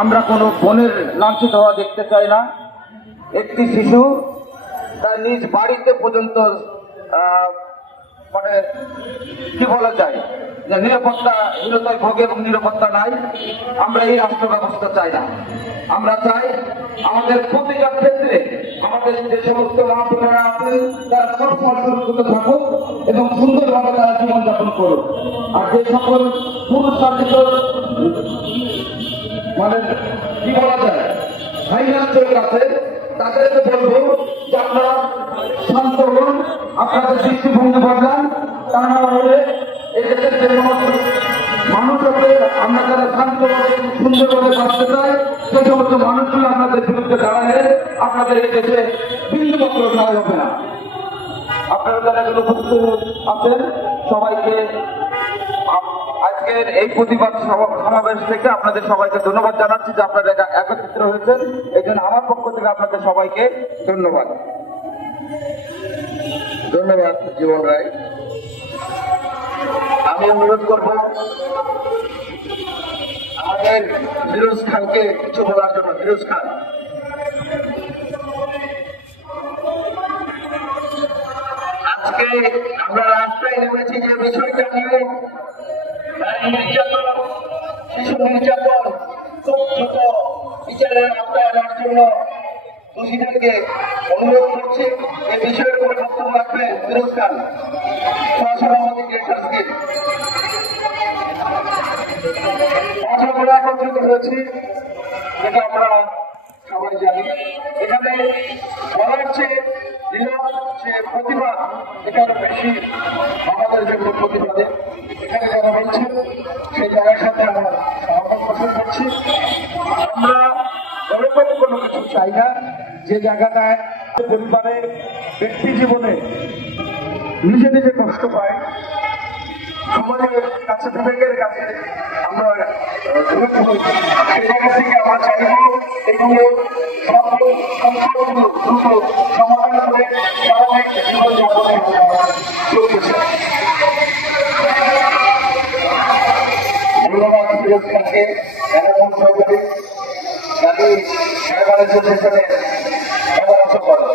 আমরা কোনো বোনের লাঞ্ছিত হওয়া দেখতে চাই না। একটি শিশু তার নিজ বাড়িতে পর্যন্ত মানে কি বলা যায়, যে নিরাপত্তা হীনতায় ভোগে এবং নিরাপত্তা নাই। আমরা এই রাষ্ট্র ব্যবস্থা চাই না। আমরা চাই আমাদের প্রতিটা ক্ষেত্রে আমাদের যে সমস্ত মহাপুরেরা আছেন, তারা সবসময় সুরক্ষিত থাকুক এবং সুন্দরভাবে তারা জীবনযাপন করুক। আর যে সকল পুরুষ শাসিত মানে কি বলা যায়? চোখ আছে তাদেরকে বলব যে আপনারা শান্ত হন, আপনাদের দৃষ্টিভঙ্গি বদলান। তা না হলে এই দেশের যে সমস্ত মানুষ আমরা যারা শান্তভাবে সুন্দরভাবে বাঁচতে চাই, সে সমস্ত মানুষগুলো আপনাদের বিরুদ্ধে দাঁড়ালে আপনাদের এই দেশে বিন্দু মাত্র সহায় হবে না। আপনারা যারা এগুলো উপস্থিত আছেন, সবাইকে আজকের এই প্রতিবাদ সমাবেশ থেকে আপনাদের সবাইকে ধন্যবাদ জানাচ্ছি যে আপনারা একত্রিত হয়েছেন। এই জন্য আমার পক্ষ থেকে আপনাদের সবাইকে ধন্যবাদ। ধন্যবাদ, জীবন রায়। আমি অনুরোধ করব, আমাদের ফিরোজ খানকে কিছু বলার জন্য। ফিরোজ খান। আজকে আমরা রাস্তায় নেমেছি যে বিষয়টা নিয়ে। নারী শিশু নির্যাতন খুব দ্রুত বিচারের আওতায় আনার জন্য অনুরোধ করছি এই বিষয়ের উপরে বক্তব্য রাখবেন ফিরোজ খান সহসভাপতি গ্রেটার স্কিম আমরা একত্রিত হয়েছি যেটা সবাই জানি, এখানে চেয়ে দিলাম যে প্রতিবাদ এখানে বেশি আমাদের জন্য প্রতিবাদে। এখানে যারা বলছে সেই জায়গার সাথে আমরা পোষণ করছি। আমরা ওরকম কোনো কিছু চাই না। যে জায়গাটায় পরিবারের ব্যক্তি জীবনে নিজে নিজে কষ্ট পায় সমাজের কাছে বিবেকের কাছে আমরা থেকে আমরা চাইব এগুলো দ্রুত সমাধান করে স্বাভাবিক জীবনযাপনে চলতেছে। ধন্যবাদ ফিরোজ খানকে এরকম সরকারি জাতি সাহেবানের সমালোচনা করেন